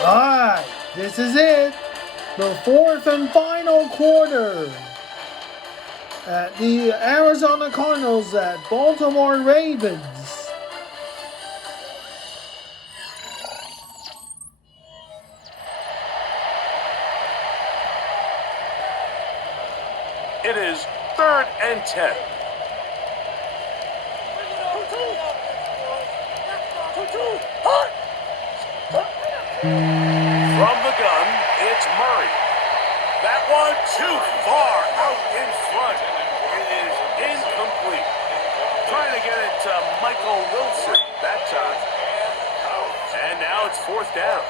Alright, this is it. The fourth and final quarter at the Arizona Cardinals at Baltimore Ravens. It is 3rd and 10. From the gun, it's Murray. That one too far out in front. It is incomplete. Trying to get it to Michael Wilson that time. And now it's 4th down.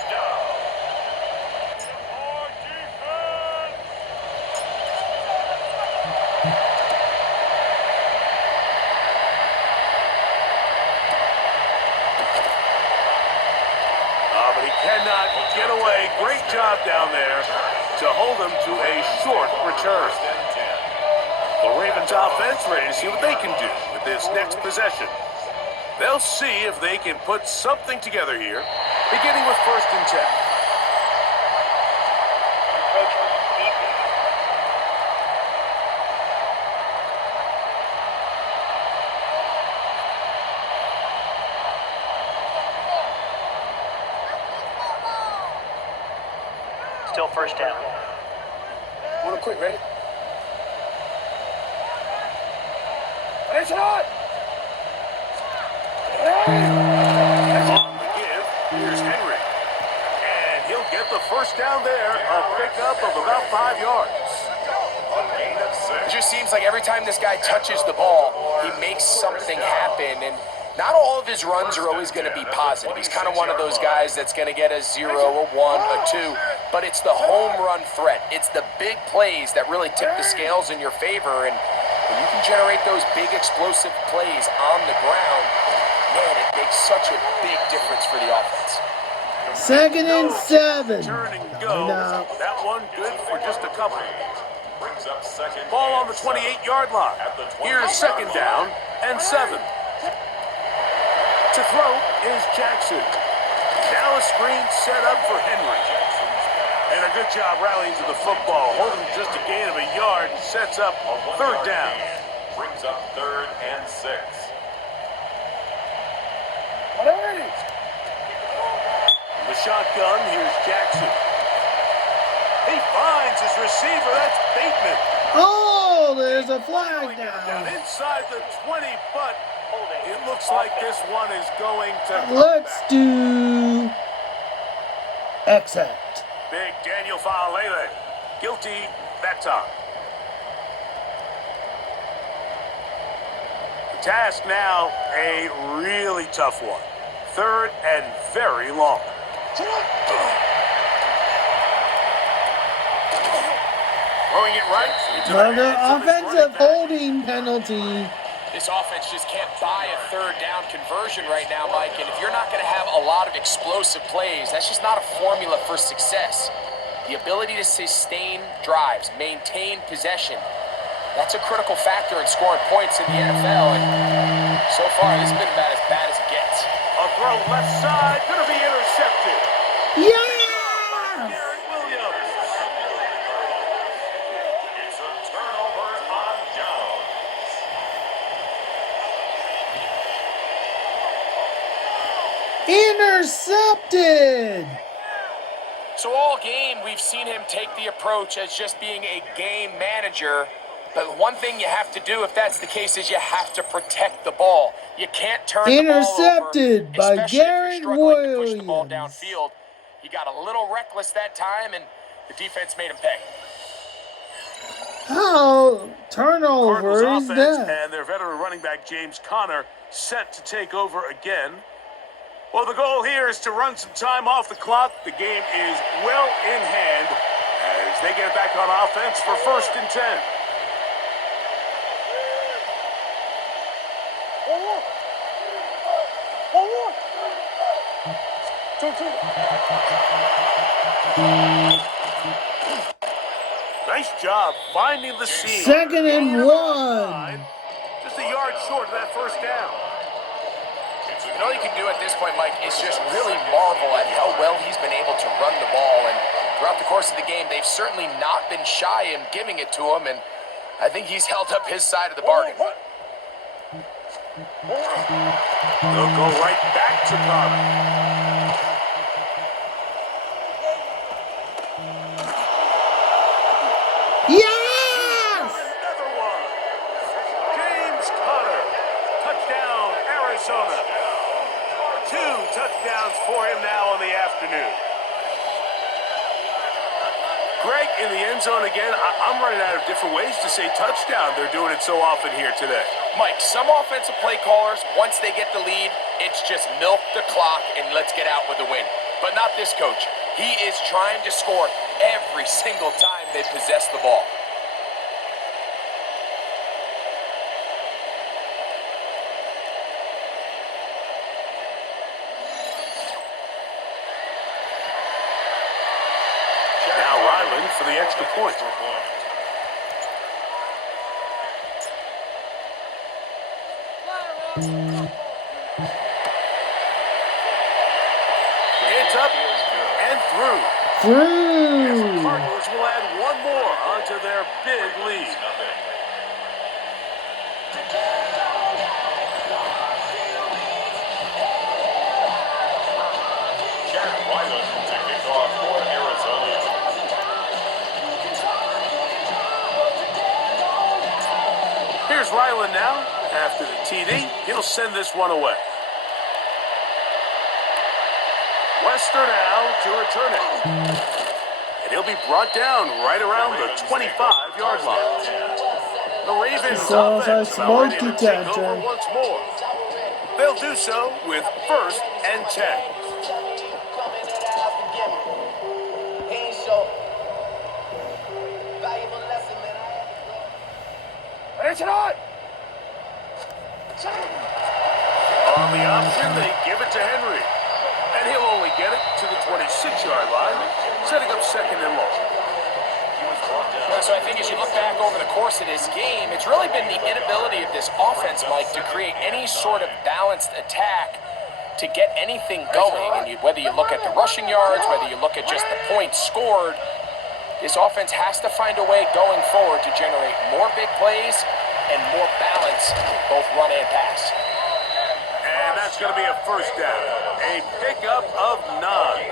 But he cannot get away. Great job down there to hold him to a short return. The Ravens offense ready to see what they can do with this next possession. They'll see if they can put something together here, beginning with 1st and 10. Still 1st down. Want to quit, ready? It's on! On the give, here's Henry. And he'll get the 1st down there, a pickup of about 5 yards. It just seems like every time this guy touches the ball, he makes something happen, and not all of his runs are always going to be positive. He's kind of one of those guys that's going to get a 0, a 1, a 2, but it's the home run threat. It's the big plays that really tip the scales in your favor, and when you can generate those big explosive plays on the ground, man, it makes such a big difference for the offense. 2nd and 7. Turn and go. That one good for just a couple. Ball on the 28-yard line. Here's 2nd down and 7. To throw is Jackson. Now a screen set up for Henry. And a good job rallying to the football. Holding just a gain of a yard. Sets up 3rd down. Brings up 3rd and 6. The shotgun, here's Jackson. He finds his receiver. That's Bateman. Oh, there's a flag down. Inside the 20, but it looks like this one is going to... Let's do accept. Big Daniel Faalele. Guilty that time. The task now, a really tough one. 3rd and very long. Throwing it right. Another offensive holding penalty. This offense just can't buy a 3rd down conversion right now, Mike, and if you're not going to have a lot of explosive plays, that's just not a formula for success. The ability to sustain drives, maintain possession, that's a critical factor in scoring points in the NFL, and so far this has been about as bad as it gets. A throw left side, going to be intercepted. Yeah! Garrett Williams. It's a turnover on Jones. Intercepted! So all game, we've seen him take the approach as just being a game manager. But one thing you have to do if that's the case is you have to protect the ball. You can't turn the ball over, Intercepted by especially if Garrett you're struggling to push the ball Williams. downfield. He got a little reckless that time, and the defense made him pay. How turnover Cardinals is offense that? and their veteran running back James Conner set to take over again. Well, the goal here is to run some time off the clock. The game is well in hand as they get back on offense for 1st and 10. Nice job finding the seam. 2nd and 1. Just a yard short of that 1st down. And all you can do at this point, Mike, is just really marvel at how well he's been able to run course of the game. They've certainly not been shy in giving it to him, and I think he's held up his side of the bargain. They'll go right back to Connor. Yes! Another one. James Conner. Touchdown, Arizona. 2 touchdowns for him now in the afternoon. Greg, in the end zone again, I'm running out of different ways to say touchdown. They're doing it so often here today. Mike, some offensive play callers, once they get the lead, it's just milk the clock and let's get out with the win. But not this coach. He is trying to score every single time they possess the ball. Now Ryland for the extra point. It's up and through. Through. Cardinals will add one more onto their big lead. Jack Wyland to kick off for Arizona. Here's Ryland now. After the TD, he'll send this one away. Lester now to return it. And he'll be brought down right around the 25-yard line. The Ravens Sounds like offense about ready to smoke take detector. over once more. They'll do so with 1st and 10. On the option, they give it to Henry. And he'll only get it to the 26-yard line, setting up 2nd and long. So I think as you look back over the course of this game, it's really been the inability of this offense, Mike, to create any sort of balanced attack to get anything going. And whether you look at the rushing yards, whether you look at just the points scored, this offense has to find a way going forward to generate more big plays and more balance, both run and pass. And that's going to be a 1st down. A pickup of 9.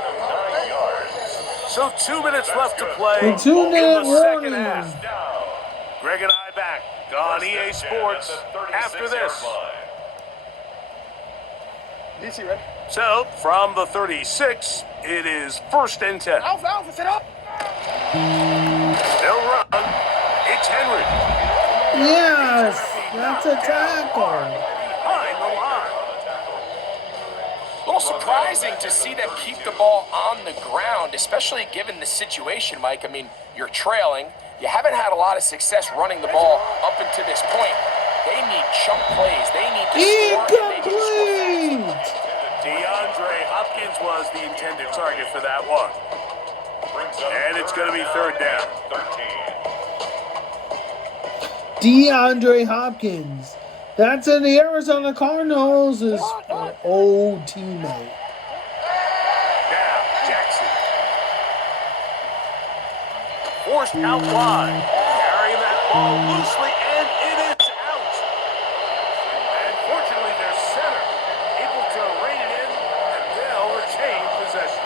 So 2 minutes left to play A 2-minute in the second warning. half. Greg and I back on EA Sports after this. So from the 36, it is 1st and 10. Alpha, set up. They'll run. It's Henry. Yes! That's a tackle. Behind the line. A little surprising to see them keep the ball on the ground, especially given the situation, Mike. I mean, you're trailing. You haven't had a lot of success running the ball up until this point. They need chunk plays. They need to score. And they need to score fast. Incomplete! DeAndre Hopkins was the intended target for that one. And it's going to be 3rd down. 13. DeAndre Hopkins. That's in the Arizona Cardinals' old teammate. Now, Jackson. Forced out wide. Carrying that ball loosely, and it is out. And fortunately, their center able to rein it in, and they'll retain possession.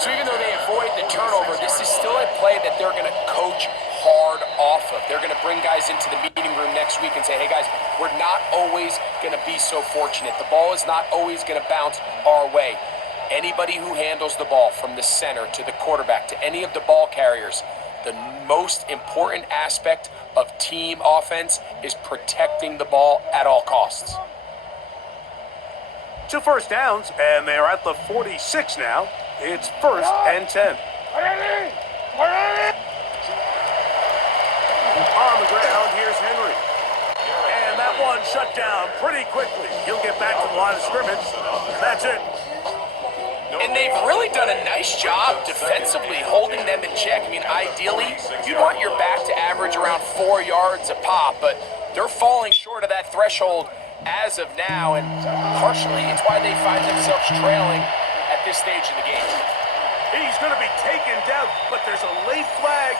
So even though they avoid the turnover, this is still a play that they're going to coach hard off of. They're going to bring guys into the meeting room next week and say, hey guys, we're not always going to be so fortunate. The ball is not always going to bounce our way. Anybody who handles the ball from the center to the quarterback to any of the ball carriers, the most important aspect of team offense is protecting the ball at all costs. 2 1st downs, and they're at the 46 now. It's 1st and 10. On the ground, here's Henry. And that one shut down pretty quickly. He'll get back to the line of scrimmage. That's it. And they've really done a nice job defensively holding them in check. I mean, ideally, you want your back to average around 4 yards a pop, but they're falling short of that threshold as of now, and partially it's why they find themselves trailing at this stage of the game. He's going to be taken down, but there's a late flag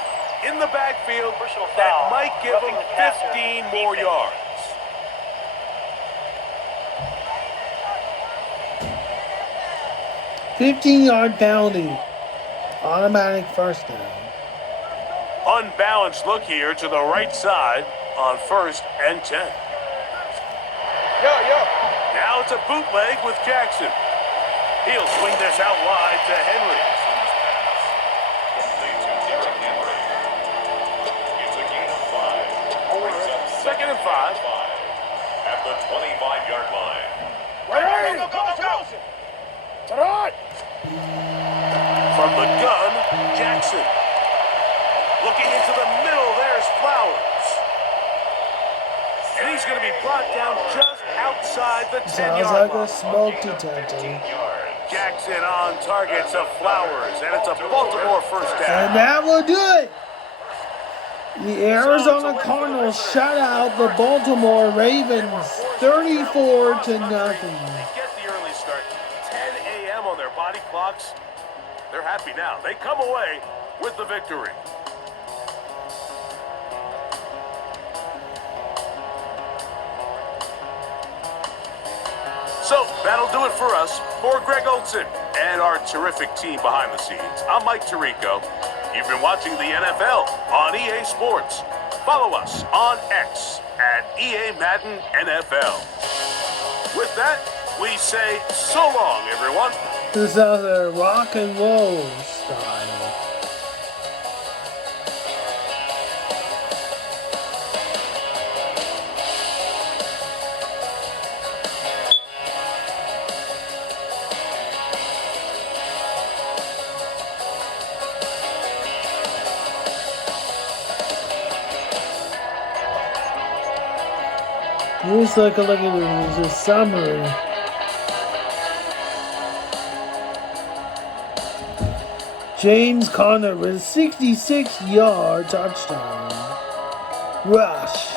in the backfield Personal that foul. might give him Roughing the passer. 15 more yards. $15-yard penalty. Automatic first down. Unbalanced look here to the right side on 1st and 10. Now it's a bootleg with Jackson. He'll swing this out wide to Henry. It's a gain of 5. Brings up 2nd and 5. At the 25-yard line. From the gun, Jackson. Looking into the middle, there's Flowers. And he's going to be brought down just outside the 10-yard Sounds like line. a smoke detector. Jackson on target to Flowers, and it's a Baltimore first down. And that will do it. The Arizona Cardinals shut out the Baltimore Ravens 34-0. They get the early start. 10 a.m. on their body clocks. They're happy now. They come away with the victory. So, that'll do it for us. For Greg Olson and our terrific team behind the scenes, I'm Mike Tirico. You've been watching the NFL on EA Sports. Follow us on X at EA Madden NFL. With that, we say so long, everyone. This other rock and roll style. Just look at the summary. James Conner with a 66-yard touchdown rush.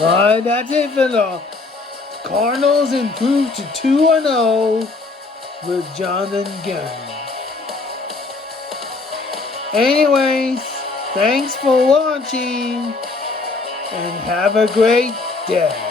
Alright, that's it for the Cardinals improved to 2-0 with Jonathan Gannon. Anyways, thanks for watching and have a great day.